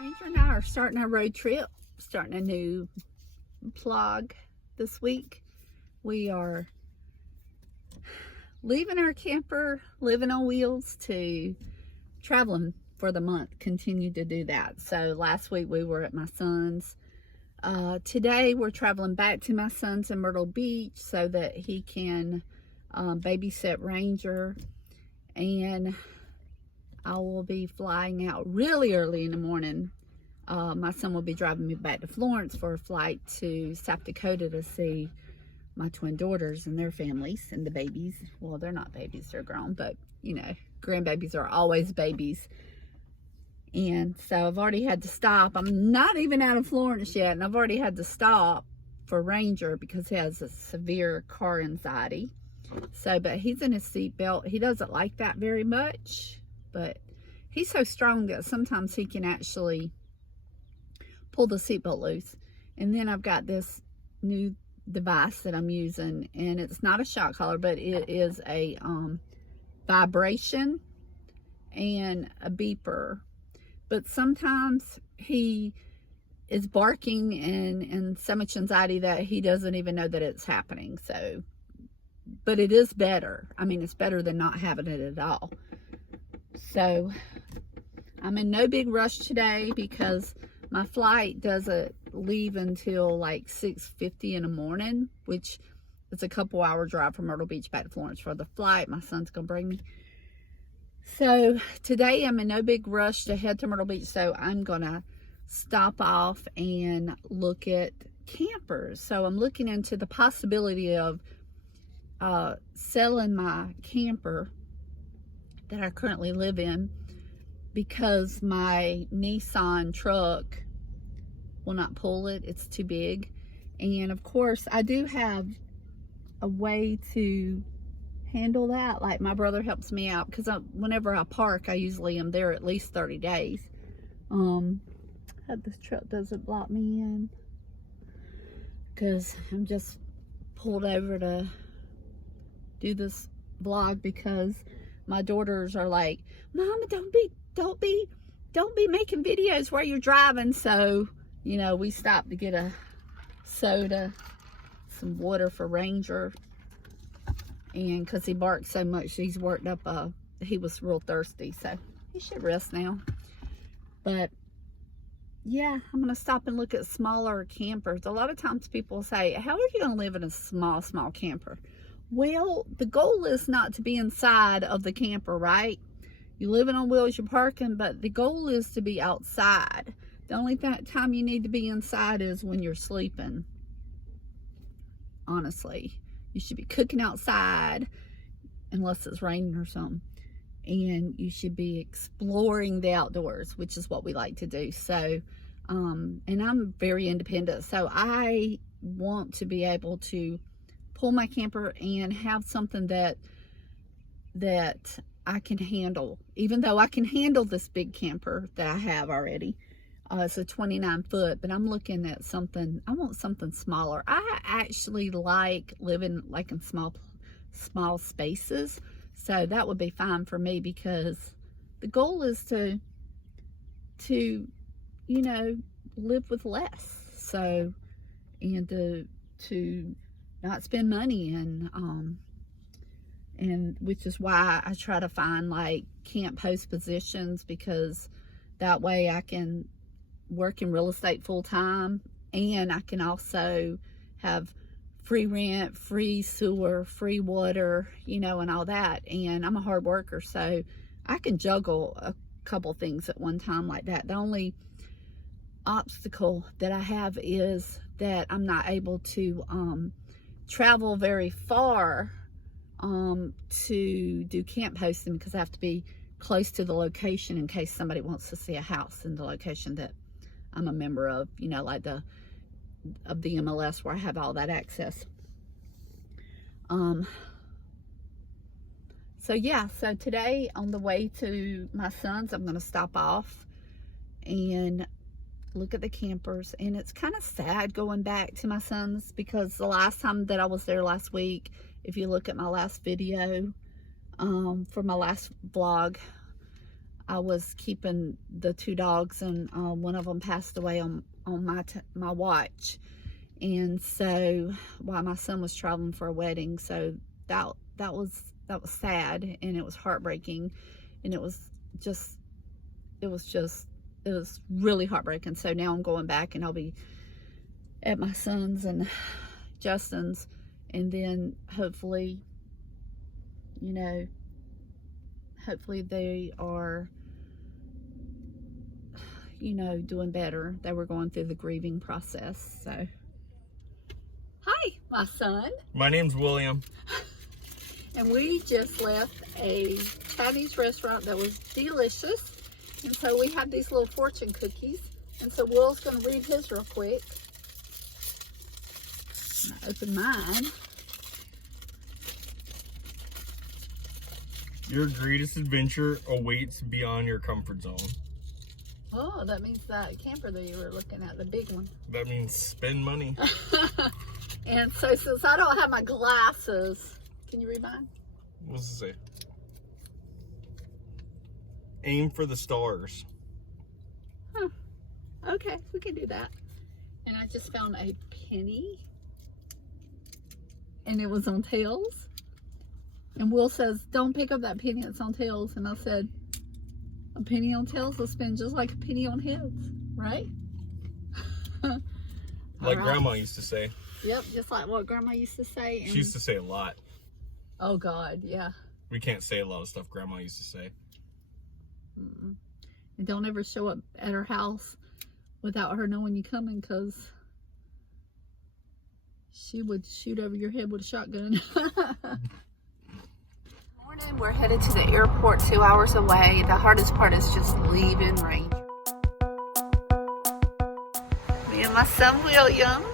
Ranger and I are starting our road trip, starting a new vlog this week. We are leaving our camper, living on wheels, to traveling for the month, continue to do that. So last week we were at my son's. Today we're traveling back to my son's in Myrtle Beach so that he can babysit Ranger, and I will be flying out really early in the morning. My son will be driving me back to Florence for a flight to South Dakota to see my twin daughters and their families and the babies. Well, they're not babies, they're grown, but you know, grandbabies are always babies. And so I've already had to stop. I'm not even out of Florence yet, and I've already had to stop for Ranger because he has a severe car anxiety. So, but he's in his seatbelt. He doesn't like that very much, but he's so strong that sometimes he can actually pull the seatbelt loose. And then I've got this new device that I'm using, and it's not a shock collar, but it is a vibration and a beeper. But sometimes he is barking and so much anxiety that he doesn't even know that it's happening. So, but it is better. I mean, it's better than not having it at all. So I'm in no big rush today because my flight doesn't leave until like 6:50 in the morning, which is a couple hour drive from Myrtle Beach back to Florence for the flight. My son's gonna bring me. So today I'm in no big rush to head to Myrtle Beach, so I'm gonna stop off and look at campers. So I'm looking into the possibility of selling my camper that I currently live in because my Nissan truck will not pull it. It's too big. And of course I do have a way to handle that. Like my brother helps me out because whenever I park, I usually am there at least 30 days. Hope this truck doesn't block me in because I'm just pulled over to do this vlog because my daughters are like, Mama, don't be making videos while you're driving. So, you know, we stopped to get a soda, some water for Ranger. And because he barked so much, he's worked up he was real thirsty, so he should rest now. But yeah, I'm gonna stop and look at smaller campers. A lot of times people say, how are you gonna live in a small camper? Well, the goal is not to be inside of the camper, right? You're living on wheels, you're parking, but the goal is to be outside. The only time you need to be inside is when you're sleeping, honestly. You should be cooking outside unless it's raining or something. And you should be exploring the outdoors, which is what we like to do. So, and I'm very independent. So I want to be able to pull my camper and have something that I can handle. Even though I can handle this big camper that I have already. It's a 29 foot, but I'm looking at something, I want something smaller. I actually like living like in small spaces. So that would be fine for me because the goal is to you know, live with less. So, and to not spend money and which is why I try to find like camp host positions, because that way I can work in real estate full-time, and I can also have free rent, free sewer, free water, you know, and all that. And I'm a hard worker, so I can juggle a couple things at one time like that. The only obstacle that I have is that I'm not able to travel very far to do camp hosting, because I have to be close to the location in case somebody wants to see a house in the location that I'm a member of, you know, like the MLS where I have all that access. So yeah, so today on the way to my son's, I'm going to stop off and look at the campers. And it's kind of sad going back to my son's because the last time that I was there last week, if you look at my last video for my last vlog, I was keeping the 2 dogs, and one of them passed away on my watch. And so while my son was traveling for a wedding, so that was sad, and it was heartbreaking, and it was really heartbreaking. So now I'm going back, and I'll be at my son's and Justin's, and then hopefully, you know, hopefully they are, you know, doing better. They were going through the grieving process. So hi, my son. My name's William. And we just left a Chinese restaurant that was delicious. And so we have these little fortune cookies. And so Will's going to read his real quick. I'm going to open mine. Your greatest adventure awaits beyond your comfort zone. Oh, that means that camper that you were looking at, the big one. That means spend money. And so since I don't have my glasses, can you read mine? What's it say? Aim for the stars. Huh. Okay, we can do that. And I just found a penny. And it was on tails. And Will says, don't pick up that penny, it's on tails. And I said, a penny on tails will spin just like a penny on heads, right? Like Grandma used to say. Yep, just like what Grandma used to say. And she used to say a lot. Oh, God, yeah. We can't say a lot of stuff Grandma used to say. Mm-mm. And don't ever show up at her house without her knowing you coming, because she would shoot over your head with a shotgun. Morning, we're headed to the airport 2 hours away. The hardest part is just leaving Ranger. Me and my son William.